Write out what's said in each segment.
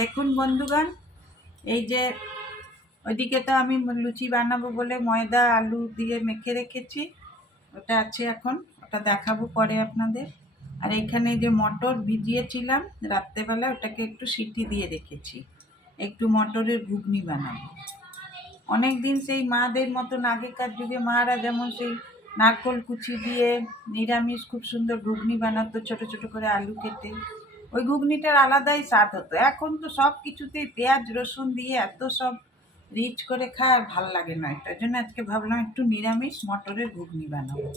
দেখুন বন্ধুগণ, এই যে ওইদিকে তো আমি লুচি বানাবো বলে ময়দা আলু দিয়ে মেখে রেখেছি, ওটা আছে এখন, ওটা দেখাবো পরে আপনাদের। আর এখানে যে মটর ভিজিয়েছিলাম রাত্রেবেলা, ওটাকে একটু সিটি দিয়ে রেখেছি, একটু মটরের ঘুগনি বানাবো। অনেক দিন সেই মাদের মতন, আগেকার যুগে মারা যেমন সেই নারকোল কুচি দিয়ে নিরামিষ খুব সুন্দর ঘুগনি বানাতো, ছোট ছোট করে আলু কেটে, ওই ঘুগনিটার আলাদাই স্বাদ হতো। এখন তো সব কিছুতেই পেঁয়াজ রসুন দিয়ে এত সব রিচ করে খায়, আর ভাল লাগে না। এটার জন্য আজকে ভাবলাম একটু নিরামিষ মটরের ঘুগনি বানাবো।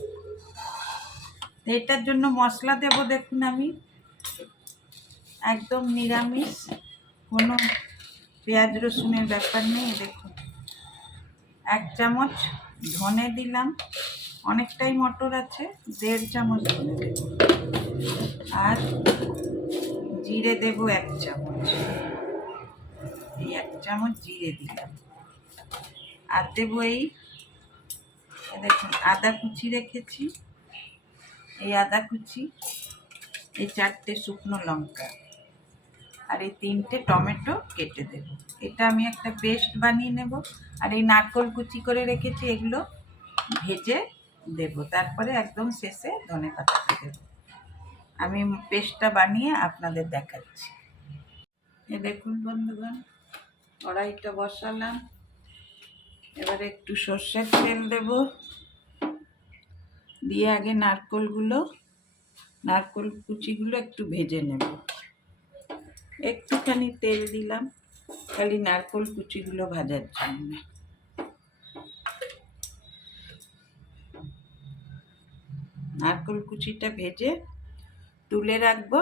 এটার জন্য মশলা দেব, দেখুন আমি একদম নিরামিষ, কোনো পেঁয়াজ রসুনের ব্যাপার নেই। দেখুন 1 চামচ ধনে দিলাম, অনেকটাই মটর আছে, 1.5 চামচ ধনে দেব। আর জিরে দেব 1 চামচ, এই 1 চামচ জিরে দিলাম। আর দেবো এই দেখুন আদা কুচি রেখেছি, এই আদা কুচি, এই 4টে শুকনো লঙ্কা, আর এই 3টে টমেটো কেটে দেব। এটা আমি একটা পেস্ট বানিয়ে নেব। আর এই নারকোল কুচি করে রেখেছি, এগুলো ভেজে দেব। তারপরে একদম শেষে ধনেপাতা দেব। আমি পেস্টটা বানিয়ে আপনাদের দেখাচ্ছি। এই দেখুন বন্ধুগণ, কড়াইটা বসালাম, এবারে একটু সর্ষের তেল দেব, দিয়ে আগে নারকোল কুচিগুলো একটু ভেজে নেব। একটুখানি তেল দিলাম খালি নারকোল কুচিগুলো ভাজার জন্য। নারকোল কুচিটা ভেজে তুলে রাখবো,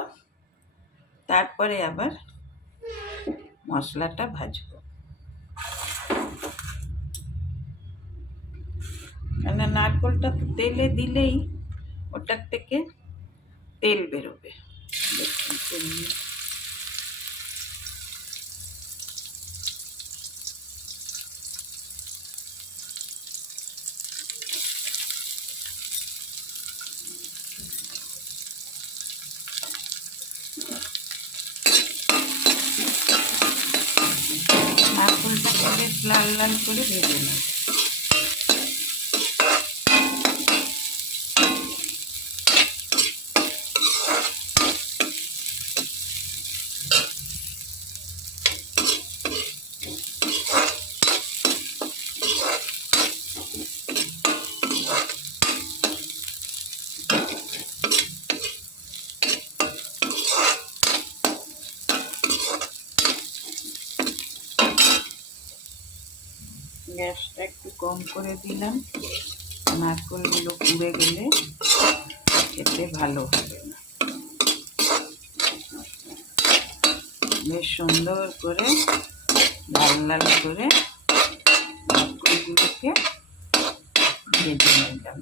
তারপরে আবার মশলাটা ভাজবো। কেন নারকোলটা তো তেলে দিলেই ওটার থেকে তেল বেরোবে। দেখুন তেল নারকোলটাকে বেশ লাল লাল করে ভেজে নেব। গ্যাসটা একটু কম করে দিলাম, নারকোলগুলো পুড়ে গেলে খেতে ভালো হবে না। বেশ সুন্দর করে লাল লাল করে নারকোলগুলোকে ভেজে নিলাম।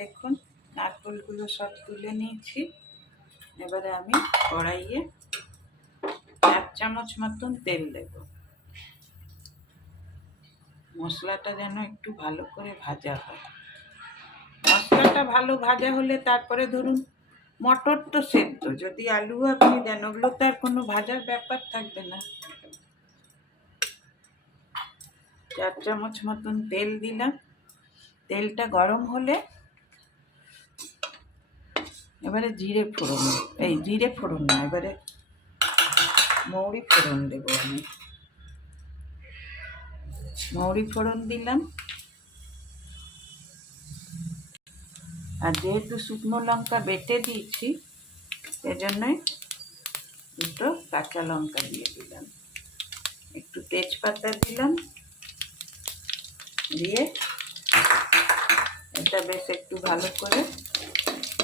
দেখুন নারকোলগুলো সব তুলে নিয়েছি। এবারে আমি কড়াইয়ে 1 চামচ মতন তেল দেব। মশলাটা যেন একটু ভালো করে ভাজা হয়। মশলাটা ভালো ভাজা হলে তারপরে ধরুন মটর তো সেদ্ধ, যদি আলু আপনি দেন ওগুলো তো আর কোনো ভাজার ব্যাপার থাকবে না। 4 চামচ মতন তেল দিলাম। তেলটা গরম হলে এবারে জিরে ফোড়ন না, এবারে মৌরি ফোড়ন দেবো আমি। মৌরি ফোড়ন দিলাম। আর যেহেতু শুকনো লঙ্কা বেটে দিয়েছি, সেজন্যই 2টো কাঁচা লঙ্কা দিয়ে দিলাম। একটু তেজপাতা দিলাম, দিয়ে এটা বেশ একটু ভালো করে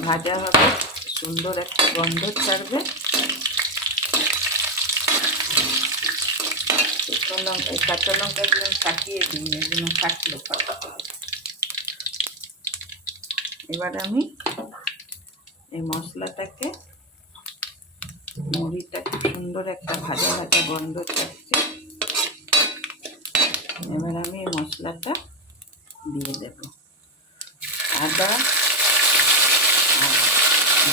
ভাজা হবে, সুন্দর একটা গন্ধ ছাড়বে। শুকনো লঙ্কা, কাঁচা লঙ্কাগুলো কাটিয়ে দিই, এগুলো কাটলো। এবার আমি এই মশলাটাকে, মুড়িটা খুব সুন্দর একটা ভাজা ভাজা গন্ধ ছাড়ছে। এবার আমি এই মশলাটা দিয়ে দেব। আদা আর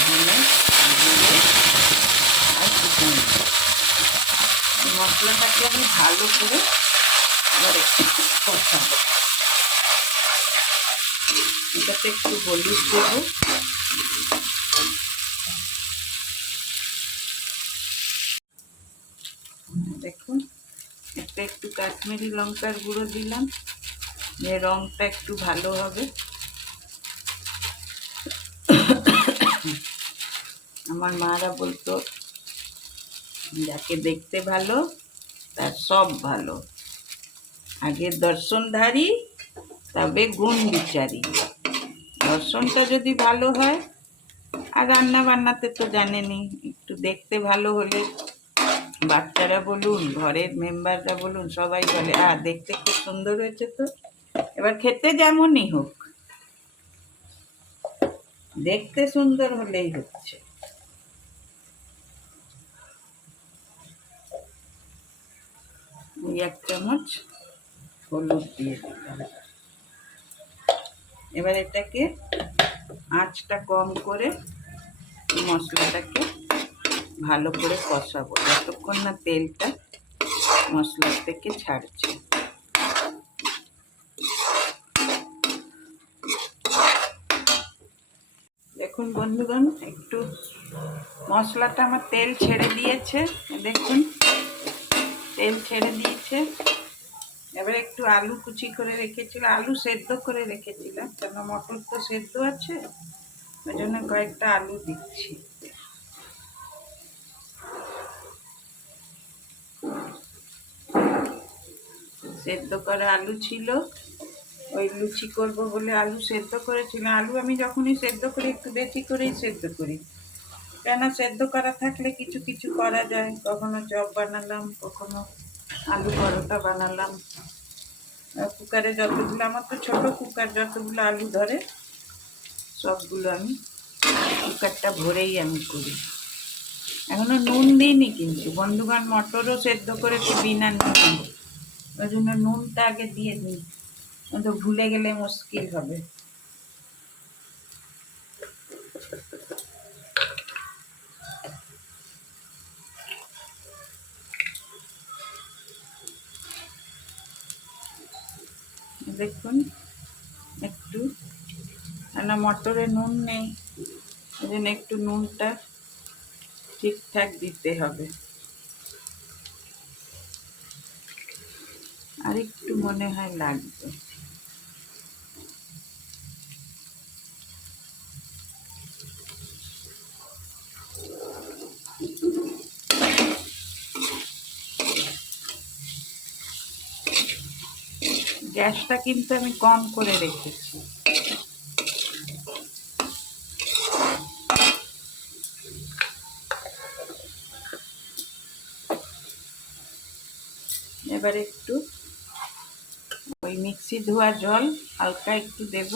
ধনে, জিরে আর শুকনো মশলাটাকে আমি ভালো করে এবার একটু কষাবো। এটাতে একটু হলুদ দেবো, দেখুন একটা একটু কাশ্মীরি লঙ্কার গুঁড়ো দিলাম, যে রঙটা একটু ভালো হবে। আমার মারা বলতো, যাকে দেখতে ভালো তার সব ভালো, আগে দর্শনধারী তবে গুণ বিচারী। দর্শনটা যদি ভালো হয়, আর রান্না বান্নাতে তো জানেনই, একটু দেখতে ভালো হলে বাচ্চারা বলুন, ঘরের মেম্বাররা বলুন, সবাই বলে দেখতে খুব সুন্দর হয়েছে। তো এবার খেতে যেমনই হোক, দেখতে সুন্দর হলেই হচ্ছে। এক চামচ হলুদ দিয়ে দিলাম। এবার এটাকে আঁচটা কম করে মশলাটাকে ভালো করে কষাবো, যতক্ষণ না তেলটা মশলার থেকে ছাড়ছে। দেখুন বন্ধুগণ, একটু মশলাটা আমার তেল ছেড়ে দিয়েছে, দেখুন তেল ছেড়ে দিয়েছে। এবার একটু আলু কুচি করে রেখেছিলাম, আলু সেদ্ধ করে রেখেছিলাম, কেন মটর তো সেদ্ধ আছে, ওই জন্য কয়েকটা আলু দিচ্ছি। সেদ্ধ করা আলু ছিল, ওই লুচি করব বলে আলু সেদ্ধ করেছিলাম। আলু আমি যখনই সেদ্ধ করি একটু বেশি করেই সেদ্ধ করি, কেন সেদ্ধ করা থাকলে কিছু কিছু করা যায়, কখনো চপ বানালাম, কখনো আলু পরোটা বানালাম। কুকারে যতগুলো, আমার তো ছোটো কুকার, যতগুলো আলু ধরে সবগুলো আমি কুকারটা ভরেই আমি করি। এখনো নুন দিইনি কিন্তু বন্ধুগণ, মটরও সেদ্ধ করেছি বিনা নুন, ওই জন্য নুনটা আগে দিয়ে দিই, তো ভুলে গেলে মুশকিল হবে। দেখুন একটু, না মটরে নুন নেই, ওই জন্য একটু নুনটা ঠিকঠাক দিতে হবে। আর একটু মনে হয় লাগবে। গ্যাসটা কিন্তু আমি কম করে রেখেছি। এবার একটু ওই মিক্সি ধোয়া জল হালকা একটু দেব,